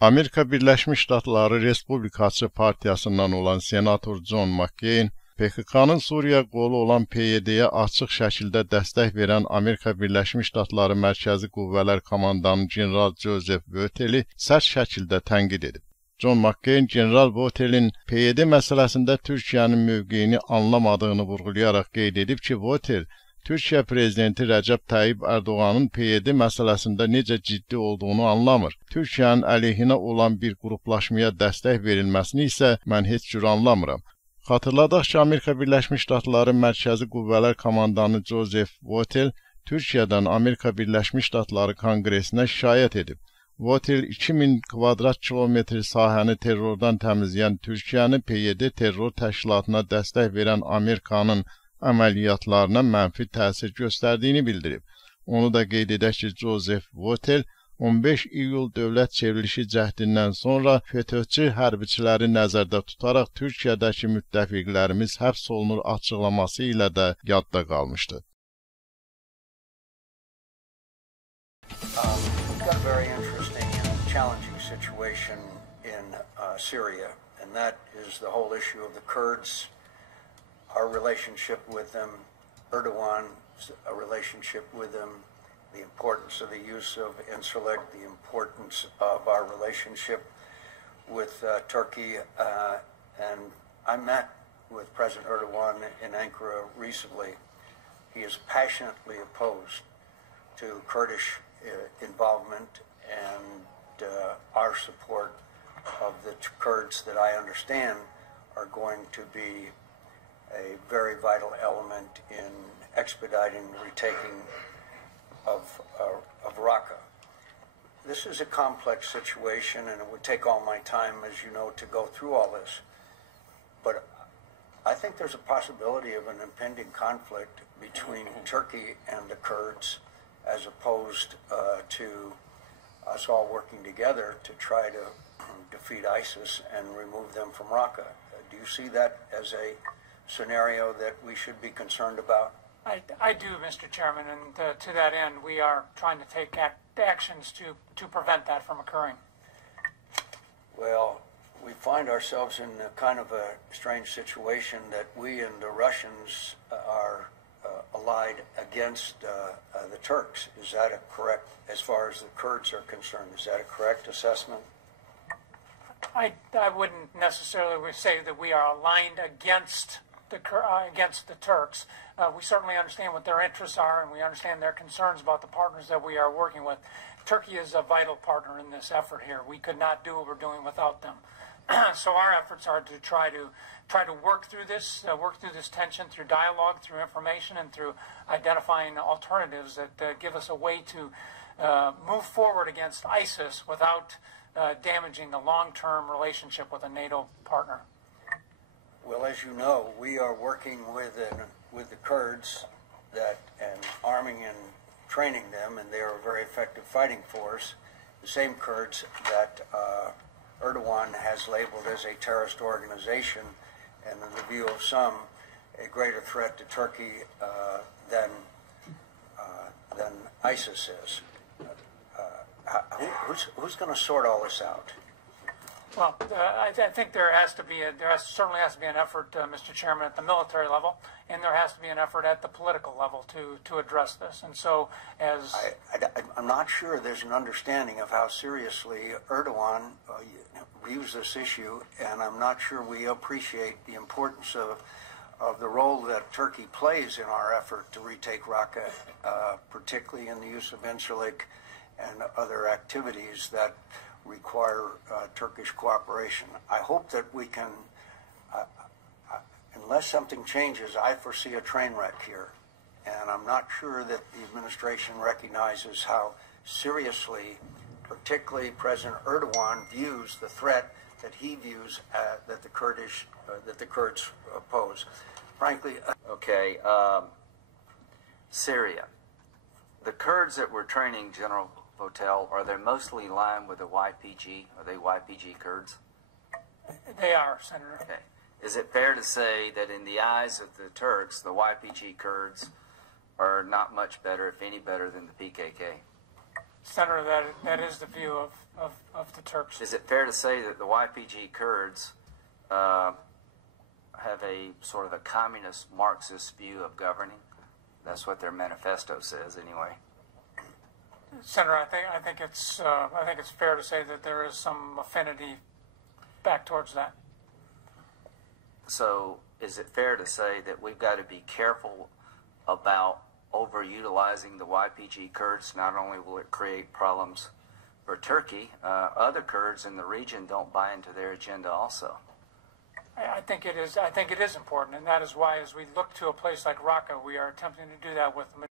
Amerika Birləşmiş Ştatları Respublikaçı partiyasından olan senator Con Makkeyn, PKK-nın Suriya qolu olan PYD-yə açıq şəkildə dəstək verən Amerika Birləşmiş Ştatları Mərkəzi Qüvvələr komandanı general Cozef Voteli sərt şəkildə tənqid edib. Con Makkeyn, general Votelin PYD məsələsində Türkiyənin mövqeyini anlamadığını vurğulayaraq qeyd edib ki, Votel, Türkiyə prezidenti Rəcəb Tayyib Erdoğanın PYD məsələsində necə ciddi olduğunu anlamır. Türkiyənin əleyhinə olan bir qruplaşmaya dəstək verilməsini isə mən heç cür anlamıram. Xatırladaq ki, Amerika Birləşmiş Ştatları Mərkəzi Qüvvələr komandanı Cozef Voteli Türkiyədən Amerika Birləşmiş Ştatları Konqresinə şikayət edib. Voteli 2000 kvadrat kilometr sahəni terrordan təmizləyən Türkiyəni PYD terror təşkilatına dəstək verən Amerikanın əməliyyatlarına mənfi təsir göstərdiyini bildirib. Onu da qeyd edək ki, Cozef Voteli 15 iyul dövlət çevrilişi cəhdindən sonra FETÖ-çü hərbiçiləri nəzərdə tutaraq Türkiyədəki müttəfiqlərimiz həbs olunur açıqlaması ilə də yadda qalmışdı. We've got a very interesting and challenging situation in Syria, and that is the whole issue of the Kurds, our relationship with them, Erdogan's relationship with them, the importance of the use of Incirlik, the importance of our relationship with Turkey, and I met with President Erdogan in Ankara recently. He is passionately opposed to Kurdish involvement, and our support of the Kurds that I understand are going to be a very vital element in expediting the retaking of Raqqa. This is a complex situation, and it would take all my time, as you know, to go through all this. But I think there's a possibility of an impending conflict between Turkey and the Kurds, as opposed to us all working together to try to defeat ISIS and remove them from Raqqa. Do you see that as a scenario that we should be concerned about? I do, Mr. Chairman, and to that end, we are trying to take actions to prevent that from occurring. Well, we find ourselves in a kind of a strange situation that we and the Russians are allied against the Turks. Is that a correct, as far as the Kurds are concerned, is that a correct assessment? I wouldn't necessarily say that we are aligned against the Turks. We certainly understand what their interests are, and we understand their concerns about the partners that we are working with. Turkey is a vital partner in this effort here. We could not do what we're doing without them. So our efforts are to try to work through this tension through dialogue, through information, and through identifying alternatives that give us a way to move forward against ISIS without damaging the long-term relationship with a NATO partner. Well, as you know, we are working with the Kurds and arming and training them, and they are a very effective fighting force. The same Kurds that Erdogan has labeled as a terrorist organization, and in the view of some, a greater threat to Turkey than ISIS is. Who's going to sort all this out? Well, I think there certainly has to be an effort, Mr. Chairman, at the military level, and there has to be an effort at the political level to address this. And so, as I'm not sure there's an understanding of how seriously Erdogan views this issue, and I'm not sure we appreciate the importance of the role that Turkey plays in our effort to retake Raqqa, particularly in the use of Incirlik and other activities that require Turkish cooperation. I hope that we can, unless something changes, I foresee a train wreck here. And I'm not sure that the administration recognizes how seriously, particularly President Erdogan, views the threat that he views that the Kurds pose. Frankly, okay, Syria. The Kurds that we're training, General Voteli, are they mostly in line with the YPG? Are they YPG Kurds? They are, Senator. Okay. Is it fair to say that in the eyes of the Turks, the YPG Kurds are not much better, if any better, than the PKK? Senator, that is the view of the Turks. Is it fair to say that the YPG Kurds have a sort of a communist Marxist view of governing? That's what their manifesto says, anyway. Senator, I think it's fair to say that there is some affinity back towards that. So, is it fair to say that we've got to be careful about overutilizing the YPG Kurds? Not only will it create problems for Turkey, other Kurds in the region don't buy into their agenda also. I think it is important, and that is why, as we look to a place like Raqqa, we are attempting to do that with the